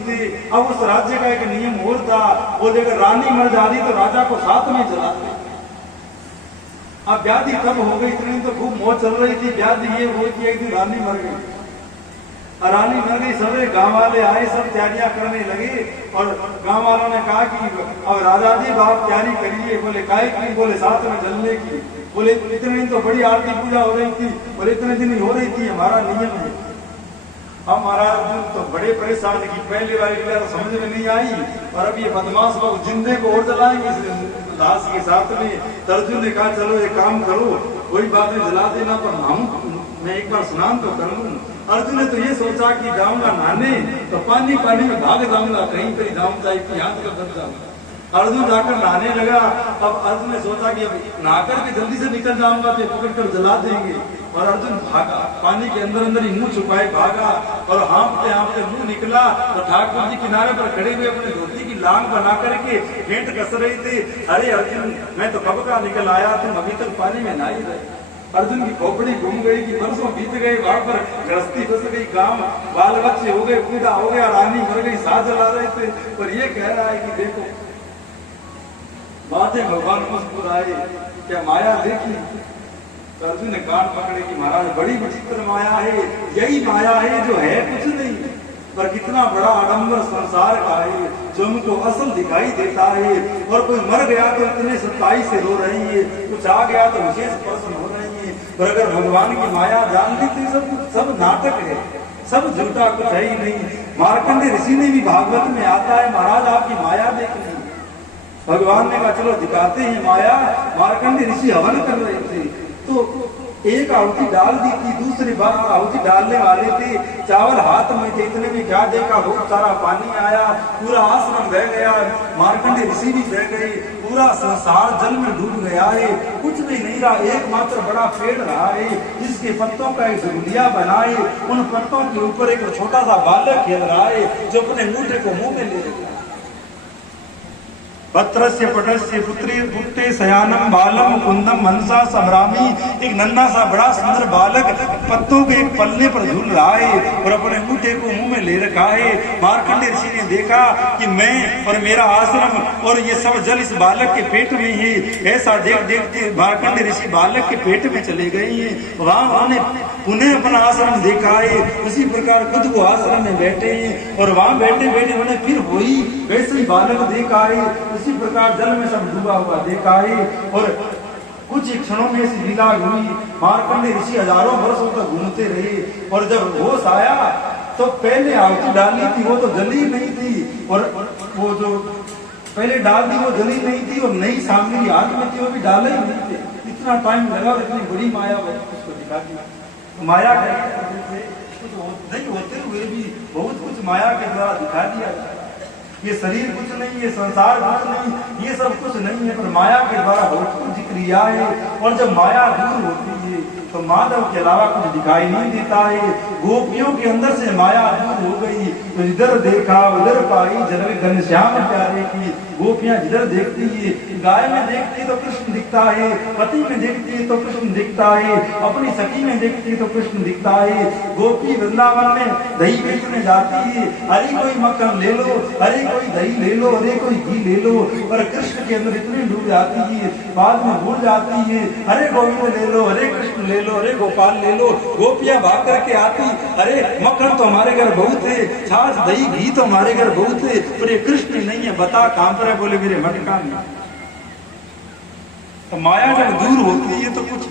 थे। अब उस राज्य का एक नियम और था, वो अगर रानी मर जाती तो राजा को साथ में जलाते। अब व्याधि तब हो गई, इतनी तो खूब मौज चल रही थी, व्याधि ये वो कि एक दिन रानी मर गई। रानी मर गई, सवेरे गांव वाले आए, सब तैयारियां करने लगे और गांव वालों ने कहा कि अब राजा जी बाप तैयारी करिए। बोले काहे की? बोले साथ में जलने की। बोले इतने दिन तो बड़ी आरती पूजा हो रही थी। बोले इतने दिन ही हो रही थी, हमारा नियम है। हम महाराज तो बड़े परेशान की पहले वाली तो समझ में नहीं आई, और अब ये बदमाश लोग जिंदे को और जलाएंगे लाश के साथ में। अर्जुन ने कहा चलो एक काम करो, कोई बात नहीं जला देना, पर हम मैं एक बार स्नान तो कर लूं। अर्जुन ने तो ये सोचा कि जाऊंगा नहाने तो पानी में भाग जाऊंगा, कहीं पर जाऊंगा, एक हाथ का बच जाऊंगा। अर्जुन जाकर नहाने लगा। अब अर्जुन ने सोचा कि अब नहाकर के जल्दी से निकल जाऊंगा तो पकड़ कर जला देंगे। और अर्जुन भागा, पानी के अंदर ही मुंह छुपाए भागा, और हाँफते मुंह निकला तो ठाकुर जी किनारे पर खड़े हुए अपने धोती की लांग बना करके फेंट कस रहे थे। अरे अर्जुन, मैं तो कब का निकल आया, तुम अभी तक पानी में नहा ही रहे। अर्जुन की खोपड़ी घूम गई कि बरसों बीत गए, वहां पर गृहस्थी बस गई, गांव बाल बच्चे हो गए, पूजा हो गया, रानी मर गई, साथ जला रहे थे। पर ये कह रहा है कि देखो बातें भगवान मुस्कुराए, क्या माया देखी? तो अर्जुन ने कान पकड़े कि महाराज बड़ी विचित्र माया है, यही माया है जो है कुछ नहीं, पर कितना बड़ा आडंबर संसार का है जो हमको असल दिखाई देता है। और कोई मर गया तो इतने सच्चाई से रो रही है, कुछ आ गया तो विशेष प्रश्न हो रही है। पर अगर भगवान की माया जान ली तो सब नाटक है, सब झूठा, कुछ है ही नहीं। मार्कंडे ऋषि ने भी भागवत में आता है, महाराज आपकी माया देखनी। भगवान ने कहा चलो दिखाते हैं माया। मार्कंडे ऋषि हवन कर रहे थे तो एक आहुति डाल दी थी, दूसरी बार आहुति डालने वाले थे, चावल हाथ में थे, इतने में क्या देखा बहुत सारा पानी आया, पूरा आश्रम बह गया, मार्कंडे ऋषि भी बह गए, पूरा संसार जल में डूब गया है, कुछ भी नहीं रहा, एकमात्र बड़ा पेड़ रहा है जिसके पत्तों का एक झुलिया बनाए, उन पत्तों के ऊपर एक छोटा सा बालक खेल रहा है जो अपने मूठे को मुंह में ले लेता है। पत्रस्य पटस्य पुत्री पुट्टे शयानम बालम कुंदम मनसा संभ्रामी, एक नन्हा सा बड़ा सुंदर बालक पत्तों के एक पल्ले पर झूल रहा है और अपने मुट्ठे को मुंह में ले रखा है। मार्कंडे ऋषि ने देखा कि मैं और मेरा आश्रम और ये सब जल इस बालक के पेट में ही। ऐसा देख देखते मार्कंडे ऋषि बालक के पेट में चले गए हैं। वहां उन्होंने पुनः अपना आश्रम देखा है, उसी प्रकार खुद को आश्रम में बैठे हैं और वहां बैठे बैठे उन्हें फिर वही वैसे ही बालक देखा है, उसी प्रकार जल में सब डूबा हुआ देखा है। और कुछ क्षणों में ऐसी लीला हुई, मार्कंडे ऋषि हजारों वर्षों तक घूमते रहे और जब होश आया तो पहले आहुति डाली थी वो तो जली नहीं थी, और वो जो पहले डाल दी वो जली नहीं थी, और नई सामग्री हाथ में थी वो भी डाले ही नहीं थे। इतना टाइम लगा और इतनी बड़ी माया उसको दिखा दी। माया कुछ नहीं होते हुए भी बहुत कुछ माया के द्वारा दिखा दिया। ये शरीर कुछ नहीं, ये संसार कुछ नहीं, ये सब कुछ नहीं है, पर माया के द्वारा बहुत कुछ क्रिया है। और जब माया दूर होती है तो माधव के अलावा कुछ दिखाई नहीं देता है। गोपियों के अंदर से माया दूर हो गई तो इधर देखा उधर पाई जनक घनश्याम प्यारे की। गोपियां जिधर देखती है, गाय में देखती है तो कृष्ण दिखता है, पति में देखती है तो कृष्ण दिखता है, अपनी सखी में देखती है तो कृष्ण दिखता है। गोपी वृंदावन में दही बेचने जाती है, अरे कोई मक्खन ले लो, अरे कोई दही ले लो, अरे कोई घी ले लो, पर कृष्ण के अंदर इतनी डूब जाती है बाद में भूल जाती है, अरे गोविंद ले लो, अरे कृष्ण ले लो, अरे गोपाल ले लो। गोपियां भाग करके आती, अरे मक्खन तो हमारे घर बहुत है, छाछ दही घी तो हमारे घर बहुत है, पर ये कृष्ण नहीं है, बता कहां पर है? बोले मेरे मटका में। तो माया जब दूर होती है तो कुछ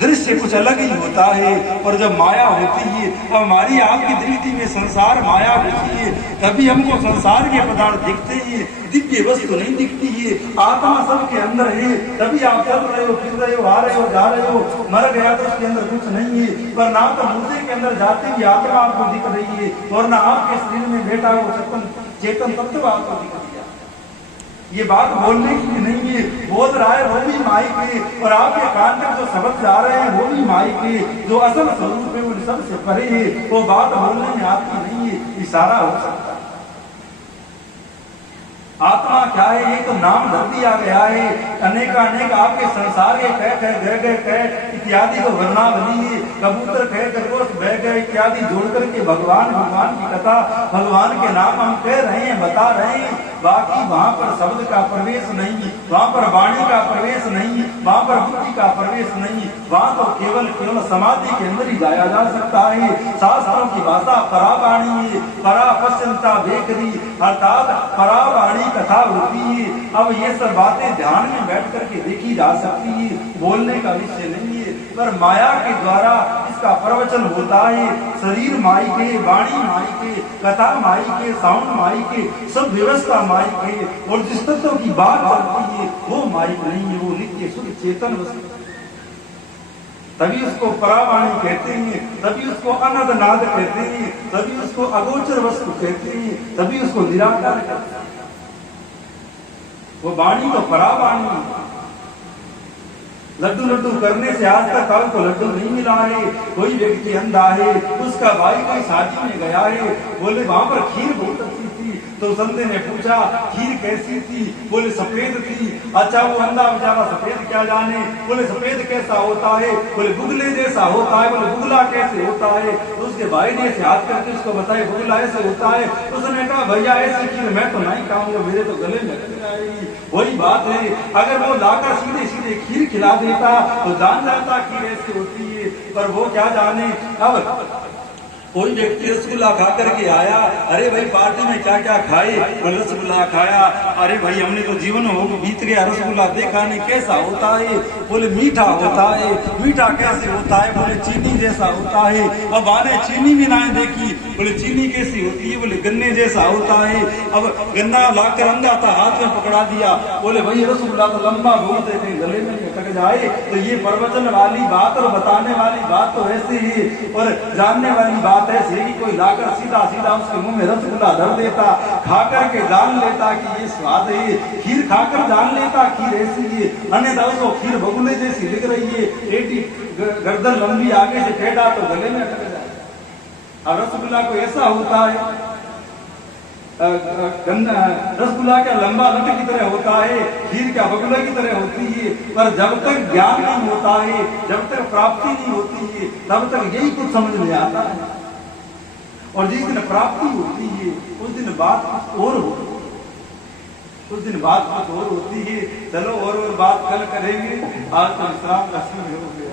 दृश्य कुछ अलग ही होता है, और जब माया होती है अब हमारी आपकी दृष्टि में संसार माया होती है, तभी हमको संसार के पदार्थ दिखते हैं, दिव्य वस्तु नहीं दिखती है। आत्मा सबके अंदर है, तभी आप चल रहे हो, फिर रहे हो, आ रहे हो, जा रहे हो। मर गया तो उसके अंदर कुछ नहीं है, पर ना तो मुर्दे के अंदर जाते हुए आत्मा आपको दिख रही है, और ना आपके शरीर में बैठा हुआ चेतन तत्व आपको दिख रही है। ये बात बोलने की नहीं है, बोल रहा है वो भी माइक है, और आपके कान तक जो शब्द जा रहे हैं वो भी माइक है, जो असल स्वरूप है वो सबसे परे है, वो बात बोलने में आपकी नहीं है, इशारा हो सकता है। आत्मा क्या है? ये तो नाम धर दिया गया है। अनेक अनेक आपके संसार के कह गए गए कह इत्यादि को वर्णावली, कबूतर कह खरगोश बह गए इत्यादि जोड़ करके भगवान भगवान की कथा, भगवान के नाम हम कह रहे हैं, बता रहे हैं। बाकी वहां पर शब्द का प्रवेश नहीं, वहां पर वाणी का प्रवेश नहीं, वहां पर बुद्धि का प्रवेश नहीं। वहां तो केवल केवल समाधि के अंदर ही जाया जा सकता है। शास्त्रों की भाषा परावाणी है, परा पश्चिमता बेकरी, अर्थात परावाणी कथा होती है। अब ये सब बातें ध्यान में बैठ करके देखी जा सकती है, बोलने का विषय नहीं है। पर माया के द्वारा इसका प्रवचन होता है। शरीर माई के, वाणी माई के, कथा माई के, साउंड माई के, सब व्यवस्था माई के, और जिस तत्व की बात चलती है वो माई नहीं है, वो नित्य शुद्ध चेतन वस्तु। तभी उसको परावाणी कहते हैं, तभी उसको अनदनाद कहते हैं, तभी उसको अगोचर वस्तु कहते हैं, तभी उसको निराकार कहते हैं। वो वाणी तो परावाणी। लड्डू लड्डू करने से आज तक कल को लड्डू नहीं मिला है। कोई व्यक्ति अंधा है, उसका भाई कोई शादी में गया है, बोले वहां पर खीर बहुत अच्छी थी, तो संते ने पूछा खीर कैसी थी? बोले सफेद थी। अच्छा वो अंधा बेचारा सफेद क्या जाने, बोले सफेद कैसा होता है? बोले बुगले जैसा होता है। बोले बुगला कैसे होता है? तो उसके भाई ने ऐसे हाथ करके उसको बताया बुगला ऐसे होता है। उसने कहा भैया ऐसी खीर मैं तो नहीं खाऊंगा, मेरे तो गले में आएगी। वही बात है, अगर वो लाकर सीधे सीधे खीर खिला देता तो जान जाता खीर ऐसी होती है, पर वो क्या जाने। अब कोई व्यक्ति रसगुल्ला खा करके आया, अरे भाई पार्टी में क्या क्या खाए? बोले रसगुल्ला खाया। अरे भाई हमने तो जीवन हो बीत गया, रसगुल्ला देखा नहीं, कैसा होता है? बोले मीठा होता है। मीठा कैसे होता है? बोले चीनी जैसा होता है। अब आने चीनी भी ना देखी, बोले चीनी कैसी होती है? बोले गन्ने जैसा होता है। अब गन्ना लाकर अंधा था, हाथ में पकड़ा दिया, बोले भाई रसगुल्ला तो लंबा बहुत है, कहीं गले में अटक जाए। तो ये प्रवचन वाली बात और बताने वाली बात तो ऐसे ही, और जानने वाली बात ऐसे ही कोई लाकर सीधा सीधा उसके मुंह में रसगुल्ला धर देता, खाकर के जान लेता कि ये स्वाद है। खीर खाकर जान लेता खीर ऐसी है, अन्यथा उसको खीर बगुले जैसी लिख रही है, एटी गर्दन लंबी आगे से टेढ़ा तो गले में अटक जाए। अब रसगुल्ला को ऐसा होता है, रसगुल्ला क्या लंबा लट की तरह होता है, खीर क्या बगुला की तरह होती है। पर जब तक ज्ञान नहीं होता है, जब तक प्राप्ति नहीं होती है, तब तक यही कुछ समझ में आता है। और जिस दिन प्राप्ति होती है उस दिन बात कुछ और होती है, उस दिन बात कुछ और होती है। चलो और बात कल करेंगे, आज तो विश्राम का समय हो गया।